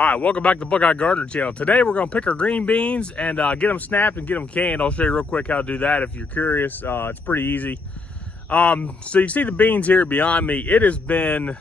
All right, welcome back to the Buckeye Gardener channel. Today we're gonna pick our green beans and get them snapped and get them canned. I'll show you real quick how to do that if you're curious. It's pretty easy. So you see the beans here behind me. It has been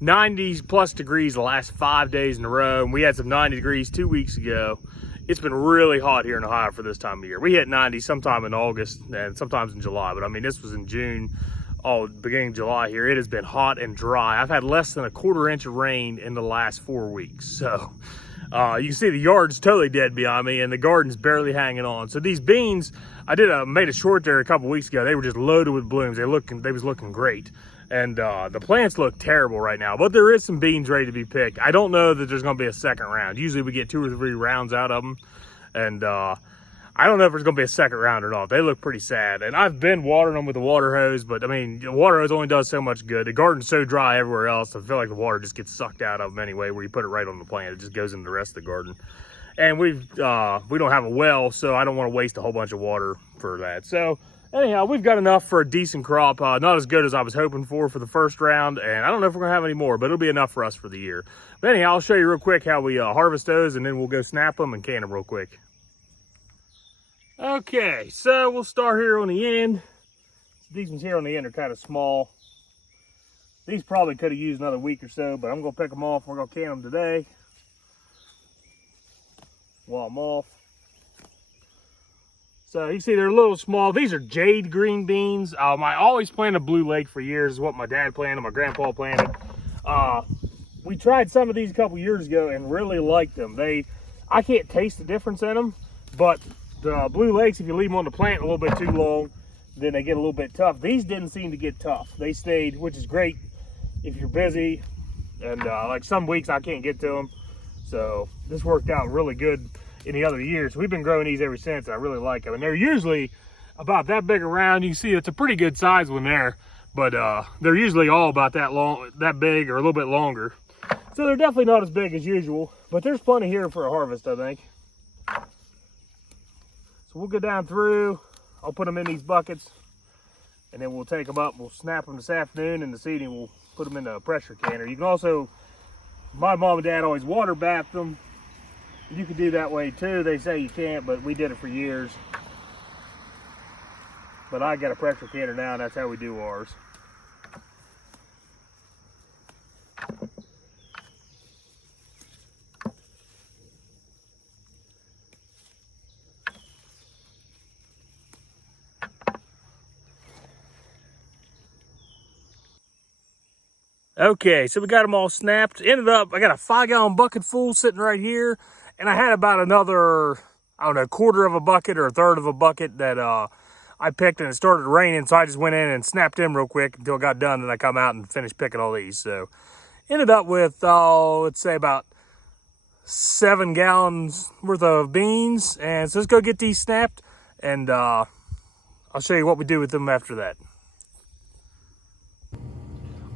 90 plus degrees the last 5 days in a row, and we had some 90 degrees 2 weeks ago. It's been really hot here in Ohio for this time of year. We hit 90 sometime in August and sometimes in July, but I mean, this was in June. Beginning of July here. It has been hot and dry. I've had less than a quarter inch of rain in the last 4 weeks. So you can see the yard's totally dead behind me and the garden's barely hanging on. So these beans, I made a short there a couple weeks ago. They were just loaded with blooms. They was looking great. And the plants look terrible right now, but there is some beans ready to be picked. I don't know that there's gonna be a second round. Usually we get 2 or 3 rounds out of them. And I don't know if there's gonna be a second round or not. They look pretty sad. And I've been watering them with the water hose, but I mean, the water hose only does so much good. The garden's so dry everywhere else, I feel like the water just gets sucked out of them anyway, where you put it right on the plant. It just goes into the rest of the garden. And we don't have a well, so I don't wanna waste a whole bunch of water for that. So anyhow, we've got enough for a decent crop. Not as good as I was hoping for the first round, and I don't know if we're gonna have any more, but it'll be enough for us for the year. But anyhow, I'll show you real quick how we harvest those, and then we'll go snap them and can them real quick. Okay, so we'll start here on the end. These ones here on the end are kind of small. These probably could have used another week or so, but I'm gonna pick them off. We're gonna can them today. Wall them off. So you see they're a little small. These are jade green beans. I always planted Blue Lake for years, is what my dad planted, my grandpa planted. We tried some of these a couple years ago and really liked them. I can't taste the difference in them, but the Blue Lakes, if you leave them on the plant a little bit too long, then they get a little bit tough. These didn't seem to get tough. They stayed, which is great if you're busy. And like some weeks I can't get to them. So this worked out really good in the other years. We've been growing these ever since. I really like them. And they're usually about that big around. You can see it's a pretty good size one there. But they're usually all about that big or a little bit longer. So they're definitely not as big as usual. But there's plenty here for a harvest, I think. So we'll go down through, I'll put them in these buckets, and then we'll take them up, we'll snap them this afternoon, and this evening we'll put them in a pressure canner. You can also, my mom and dad always water bath them. You can do that way too. They say you can't, but we did it for years. But I got a pressure canner now, and that's how we do ours. Okay, so we got them all snapped. Ended up, I got a 5-gallon bucket full sitting right here, and I had about another, I don't know, quarter of a bucket or a third of a bucket that I picked, and it started raining, so I just went in and snapped them real quick until it got done, and I come out and finished picking all these. So ended up with, let's say about 7 gallons worth of beans, and so let's go get these snapped, and I'll show you what we do with them after that.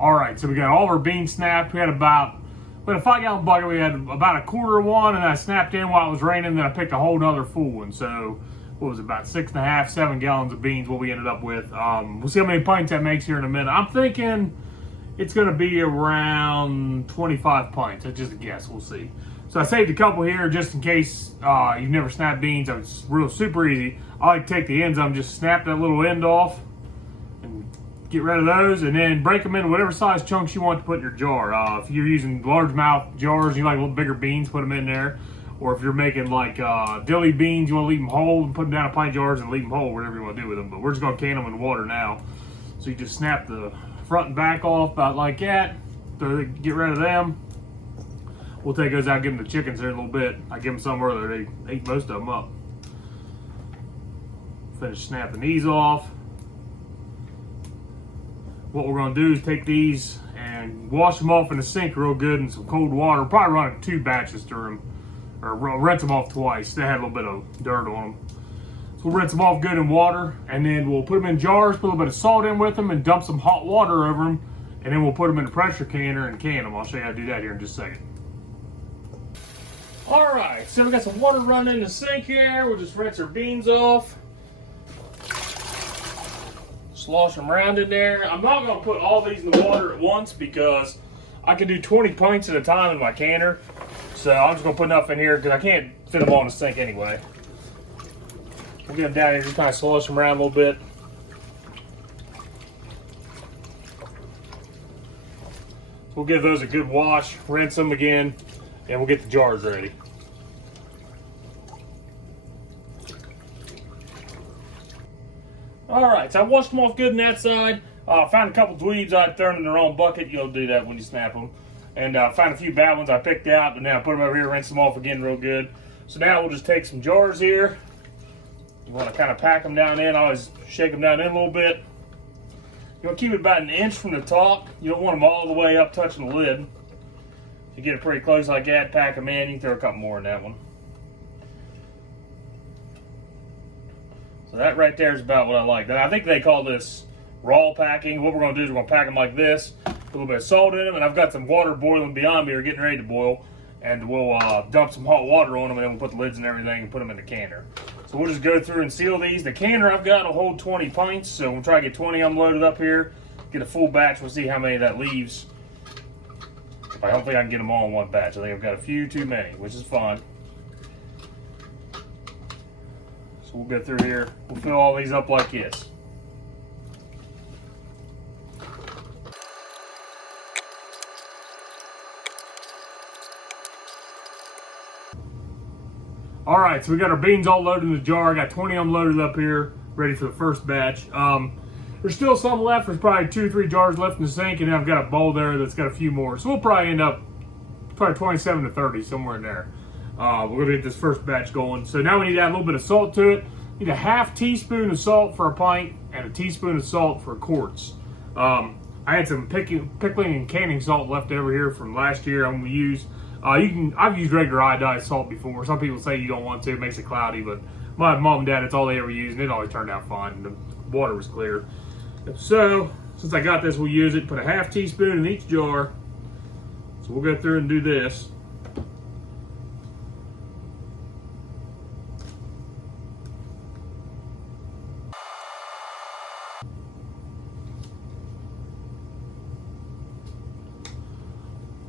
All right, so we got all of our beans snapped. We had a 5-gallon bucket. We had about a quarter of one, and I snapped in while it was raining. Then I picked a whole nother full one. So what was it, about 6.5, 7 gallons of beans? What we ended up with. We'll see how many pints that makes here in a minute. I'm thinking it's going to be around 25 pints. That's just a guess. We'll see. So I saved a couple here just in case you've never snapped beans. It's real super easy. I like to take the ends of them, just snap that little end off. Get rid of those, and then break them into whatever size chunks you want to put in your jar. If you're using largemouth jars, you like a little bigger beans, put them in there. Or if you're making like dilly beans, you want to leave them whole and put them down in pint jars and leave them whole, whatever you want to do with them. But we're just going to can them in water now. So you just snap the front and back off about like that. So get rid of them. We'll take those out, give them to the chickens here in a little bit. I give them some earlier. They ate most of them up. Finish snapping these off. What we're going to do is take these and wash them off in the sink real good in some cold water. Probably run 2 batches through them, or rinse them off twice. They had a little bit of dirt on them. So we'll rinse them off good in water, and then we'll put them in jars, put a little bit of salt in with them, and dump some hot water over them, and then we'll put them in the pressure canner and can them. I'll show you how to do that here in just a second. All right, so we got some water running in the sink here. We'll just rinse our beans off. Slosh them around in there. I'm not going to put all these in the water at once because I can do 20 pints at a time in my canner. So I'm just gonna put enough in here because I can't fit them all in the sink anyway. We'll get them down here, just kind of slosh them around a little bit. So we'll give those a good wash, rinse them again, and we'll get the jars ready. All right, so I washed them off good on that side. Found a couple dweebs I'd thrown in their own bucket. You'll do that when you snap them. And found a few bad ones I picked out, and then I put them over here, rinse them off again real good. So now we'll just take some jars here. You want to kind of pack them down in. I always shake them down in a little bit. You want to keep it about an inch from the top. You don't want them all the way up touching the lid. If you get it pretty close like that, pack them in. You can throw a couple more in that one. So that right there is about what I like. I think they call this raw packing. What we're going to do is we're going to pack them like this. Put a little bit of salt in them, and I've got some water boiling beyond me or getting ready to boil. And we'll dump some hot water on them, and then we'll put the lids and everything and put them in the canner. So we'll just go through and seal these. The canner I've got will hold 20 pints, so we'll try to get 20 unloaded up here. Get a full batch. We'll see how many that leaves. I don't think I can get them all in one batch. I think I've got a few too many, which is fine. So we'll go through here. We'll fill all these up like this. All right, so we got our beans all loaded in the jar. I got 20 of them loaded up here, ready for the first batch. There's still some left. There's probably 2 or 3 jars left in the sink, and then I've got a bowl there that's got a few more. So we'll probably end up 27 to 30, somewhere in there. We're gonna get this first batch going. So now we need to add a little bit of salt to it. Need a ½ teaspoon of salt for a pint and a teaspoon of salt for quarts. I had some pickling and canning salt left over here from last year. I'm gonna use. I've used regular iodized salt before. Some people say you don't want to; it makes it cloudy. But my mom and dad, it's all they ever used, and it always turned out fine. The water was clear. So since I got this, we'll use it. Put a ½ teaspoon in each jar. So we'll go through and do this.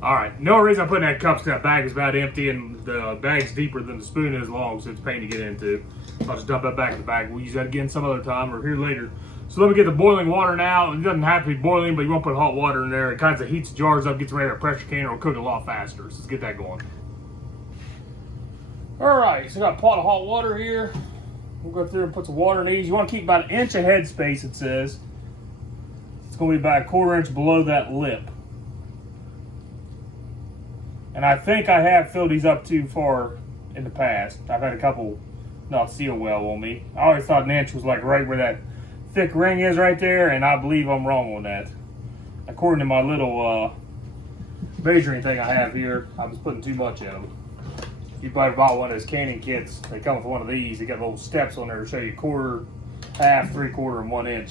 All right, no reason I'm putting that cup because that bag is about empty and the bag's deeper than the spoon is long, so it's a pain to get into. I'll just dump that back in the bag. We'll use that again some other time or here later. So let me get the boiling water now. It doesn't have to be boiling, but you won't put hot water in there. It kind of heats the jars up, gets ready to pressure can, it'll cook a lot faster. So let's get that going. All right, so I got a pot of hot water here. We'll go through and put some water in these. You want to keep about 1 inch of head space, it says. It's going to be about 1/4 inch below that lip. And I think I have filled these up too far in the past. I've had a couple not seal well on me. I always thought 1 inch was like right where that thick ring is right there, and I believe I'm wrong on that. According to my little measuring thing I have here, I was putting too much in them. You probably bought one of those canning kits. They come with one of these. They got little steps on there to show you 1/4, ½ 3/4, and 1 inch.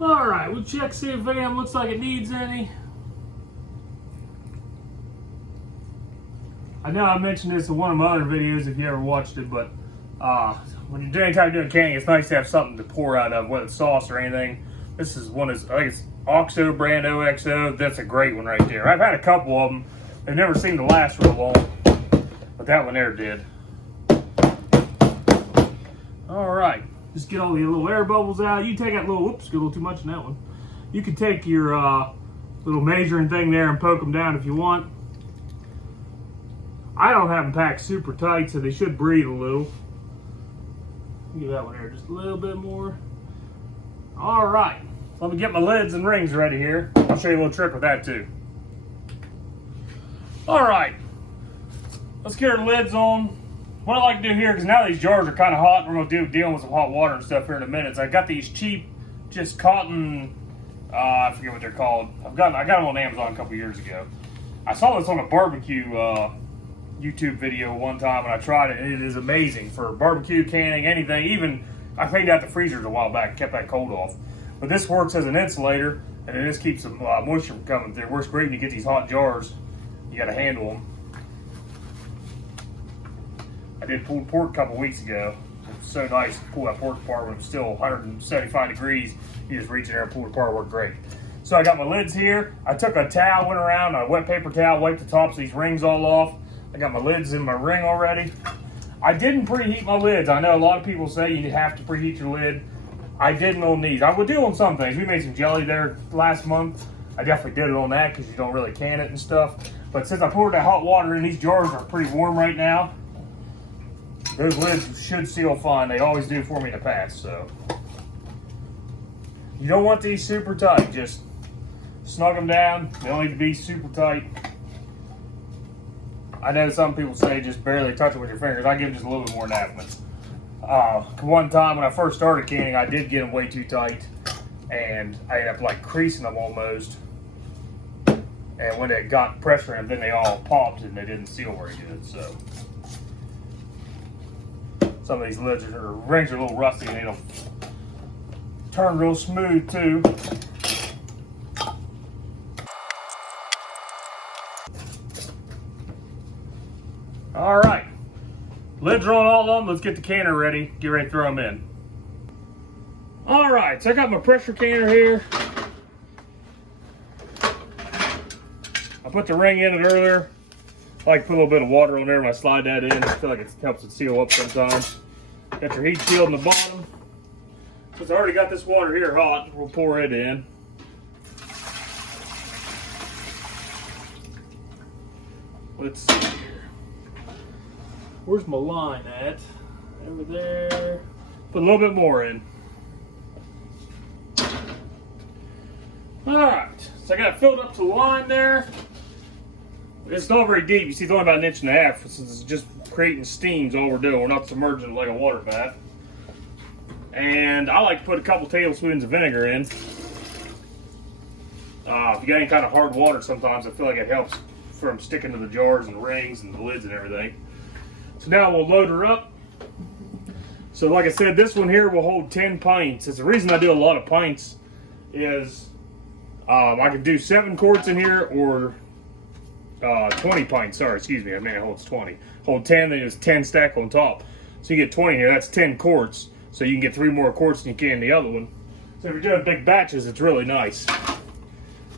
All right, we'll check, see if it looks like it needs any. I know I mentioned this in one of my other videos if you ever watched it, but when you're anytime doing canning, it's nice to have something to pour out of, whether it's sauce or anything. This is one of, I think it's OXO brand OXO. That's a great one right there. I've had a couple of them. They never seemed to last real long, but that one there did. All right. Just get all the little air bubbles out. You take that little, whoops, get a little too much in that one. You can take your little measuring thing there and poke them down if you want. I don't have them packed super tight, so they should breathe a little. Give that one there just a little bit more. All right, let me get my lids and rings ready here. I'll show you a little trick with that too. All right, let's get our lids on. What I like to do here, because now these jars are kind of hot, we're going to deal with some hot water and stuff here in a minute. So I got these cheap, just cotton, I forget what they're called. I got them on Amazon a couple years ago. I saw this on a barbecue YouTube video one time and I tried it, and it is amazing for barbecue, canning, anything. Even I cleaned out the freezers a while back and kept that cold off. But this works as an insulator, And then this keeps some moisture from coming through. It works great when you get these hot jars. You got to handle them. I did pulled pork a couple weeks ago. It was so nice to pull that pork apart when it was still 175 degrees. You just reach in there and pull it apart. It worked great. So I got my lids here. I took a towel, went around, a wet paper towel, wiped the tops of these rings all off. I got my lids in my ring already. I didn't preheat my lids. I know a lot of people say you have to preheat your lid. I didn't on these. I would do on some things. We made some jelly there last month. I definitely did it on that because you don't really can it and stuff. But since I poured that hot water in, these jars are pretty warm right now. Those lids should seal fine. They always do for me in the past, so. You don't want these super tight. Just snug them down. They don't need to be super tight. I know some people say just barely touch it with your fingers. I give them just a little bit more than that. One time when I first started canning, I did get them way too tight, and I ended up like creasing them almost. And when it got pressure in them, then they all popped and they didn't seal very good. So some of these lids or rings are a little rusty and they don't turn real smooth too. All right, lids are on all of them. Let's get the canner ready. Get ready to throw them in. All right, so I got my pressure canner here. I put the ring in it earlier. I like to put a little bit of water on there when I slide that in. I feel like it helps it seal up sometimes. Got your heat shield in the bottom. Since I already got this water here hot, we'll pour it in. Let's see here. Where's my line at? Over there. Put a little bit more in. Alright, so I got it filled up to the line there. It's not very deep. You see, it's only about 1.5 inches. Since it's just creating steams, all we're doing. We're not submerging it like a water bath. And I like to put a couple tablespoons of vinegar in. If you got any kind of hard water, sometimes I feel like it helps from sticking to the jars and the rings and the lids and everything. So now we'll load her up. So like I said, this one here will hold 10 pints. It's the reason I do a lot of pints is I can do 7 quarts in here or 20 pints. Sorry, excuse me. I mean it holds 20. Hold 10, then there's 10 stack on top. So you get 20 here. That's 10 quarts. So you can get 3 more quarts than you can in the other one. So if you're doing big batches, it's really nice.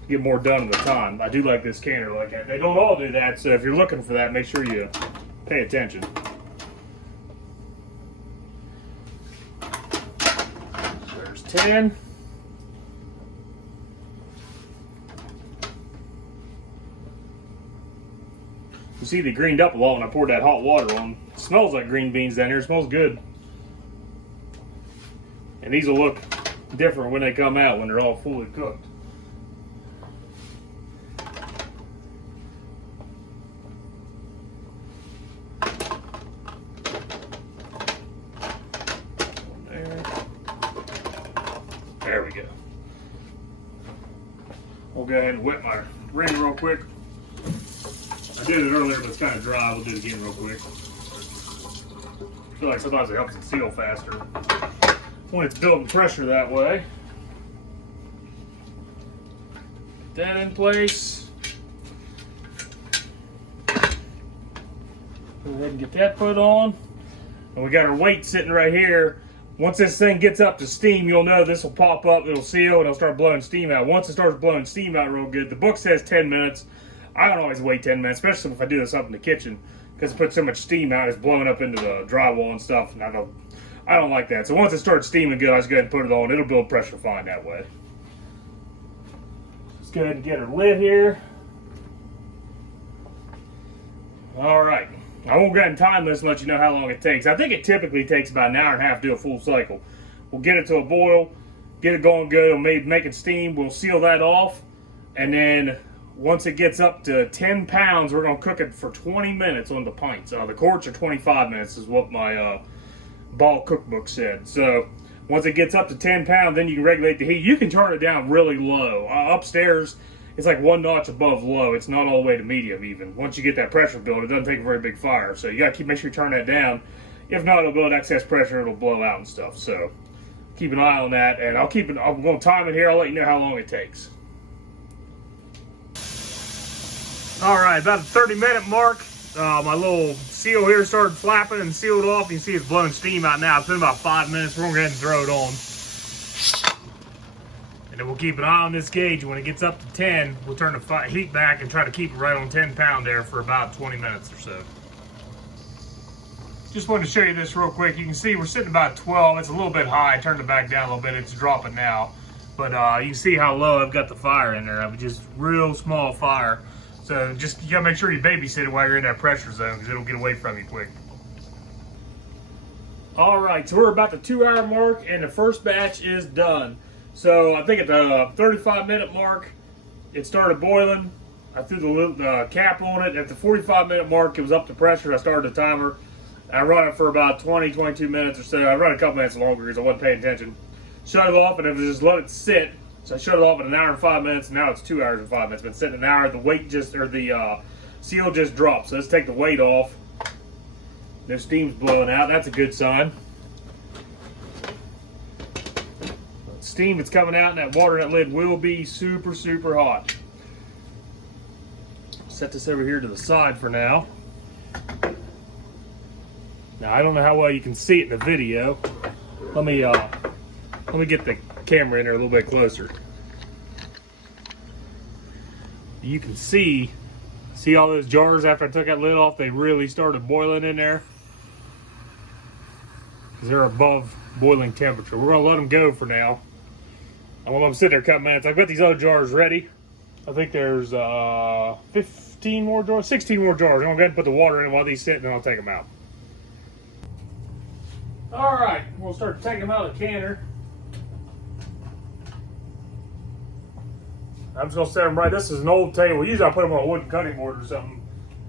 Get more done at a time. I do like this canner like that. They don't all do that, so if you're looking for that, make sure you pay attention. There's 10. You see they greened up a lot when I poured that hot water on. It smells like green beans down here. It smells good. And these will look different when they come out, when they're all fully cooked. There we go. We'll go ahead and wet my ring real quick. I did it earlier, but it's kind of dry. We'll do it again real quick. I feel like sometimes it helps it seal faster when it's building pressure that way. Put that in place. Go ahead and get that put on. And we got our weight sitting right here. Once this thing gets up to steam, you'll know this will pop up, it'll seal, and it'll start blowing steam out. Once it starts blowing steam out real good, the book says 10 minutes. I don't always wait 10 minutes, especially if I do this up in the kitchen, because it puts so much steam out, it's blowing up into the drywall and stuff, and I don't like that. So once it starts steaming good, I just go ahead and put it on. It'll build pressure fine that way. Let's go ahead and get our lid here. All right. I won't go ahead and time this and let you know how long it takes. I think it typically takes about 1.5 hours to do a full cycle. We'll get it to a boil, get it going good, it'll make it steam. We'll seal that off, and then once it gets up to 10 pounds, we're going to cook it for 20 minutes on the pints. The quarts are 25 minutes is what my ball cookbook said. So once it gets up to 10 pounds, then you can regulate the heat. You can turn it down really low. Upstairs, it's like 1 notch above low. It's not all the way to medium even. Once you get that pressure build, it doesn't take a very big fire. So you got to make sure you turn that down. If not, it'll build excess pressure. It'll blow out and stuff. So keep an eye on that. And I'm going to time it here. I'll let you know how long it takes. All right, about the 30-minute mark, my little seal here started flapping and sealed off. You can see it's blowing steam out now. It's been about 5 minutes. We're gonna go ahead and throw it on. And then we'll keep an eye on this gauge. When it gets up to 10, we'll turn the heat back and try to keep it right on 10 pound there for about 20 minutes or so. Just wanted to show you this real quick. You can see we're sitting about 12. It's a little bit high. I turned it back down a little bit. It's dropping now. But you can see how low I've got the fire in there. Just real small fire. So just, you gotta make sure you babysit it while you're in that pressure zone, because it'll get away from you quick. All right, so we're about the 2-hour mark and the first batch is done. So I think at the 35-minute mark, it started boiling. I threw the cap on it. At the 45-minute mark, it was up to pressure. I started the timer. I run it for about 20, 22 minutes or so. I run it a couple minutes longer because I wasn't paying attention. Shut it off and it was just let it sit. So I shut it off at 1 hour and 5 minutes. And now it's 2 hours and 5 minutes. Been sitting an hour. The weight just, or the seal just dropped. So let's take the weight off. The steam's blowing out. That's a good sign. Steam that's coming out in that water in that lid will be super, super hot. Set this over here to the side for now. Now I don't know how well you can see it in the video. Let me get the camera in there a little bit closer. You can see all those jars after I took that lid off, they really started boiling in there. They're above boiling temperature. We're gonna let them go for now. I'm gonna let them sit there a couple minutes. I've got these other jars ready. I think there's 15 more jars, 16 more jars. I'm gonna go ahead and put the water in while these sit and then I'll take them out. All right, we'll start taking them out of the canner. I'm just gonna set them right. This is an old table. Usually I put them on a wooden cutting board or something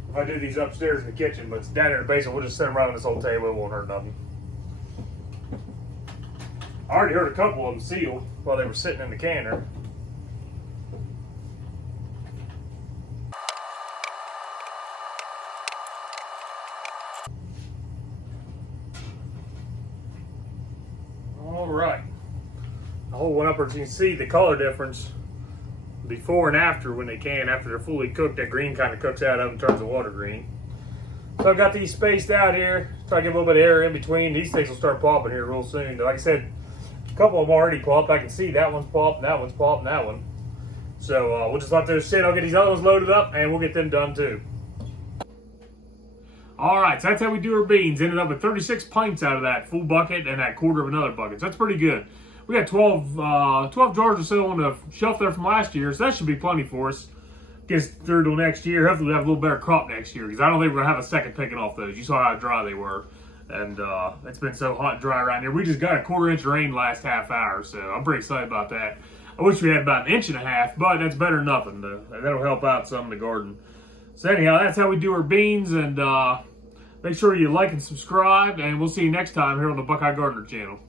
if I do these upstairs in the kitchen, but it's down in the basement. We'll just set them right on this old table. It won't hurt nothing. I already heard a couple of them seal while they were sitting in the canner. All right. I'll hold one up so you can see the color difference before and after when they can. After they're fully cooked, that green kind of cooks out of them and turns the water green. So I've got these spaced out here. Try to get a little bit of air in between. These things will start popping here real soon. Like I said, a couple of them already popped. I can see that one's popped, and that one's popped, and that one. So we'll just let those sit. I'll get these other ones loaded up, and we'll get them done too. All right, so that's how we do our beans. Ended up with 36 pints out of that full bucket and that quarter of another bucket. So that's pretty good. We got 12 jars or so on the shelf there from last year, so that should be plenty for us. Get us through till next year. Hopefully we'll have a little better crop next year, because I don't think we're going to have a second picking off those. You saw how dry they were. And it's been so hot and dry around here. We just got a 1/4 inch rain last half hour, so I'm pretty excited about that. I wish we had about 1.5 inches, but that's better than nothing. That'll help out some in the garden. So anyhow, that's how we do our beans, and make sure you like and subscribe, and we'll see you next time here on the Buckeye Gardener channel.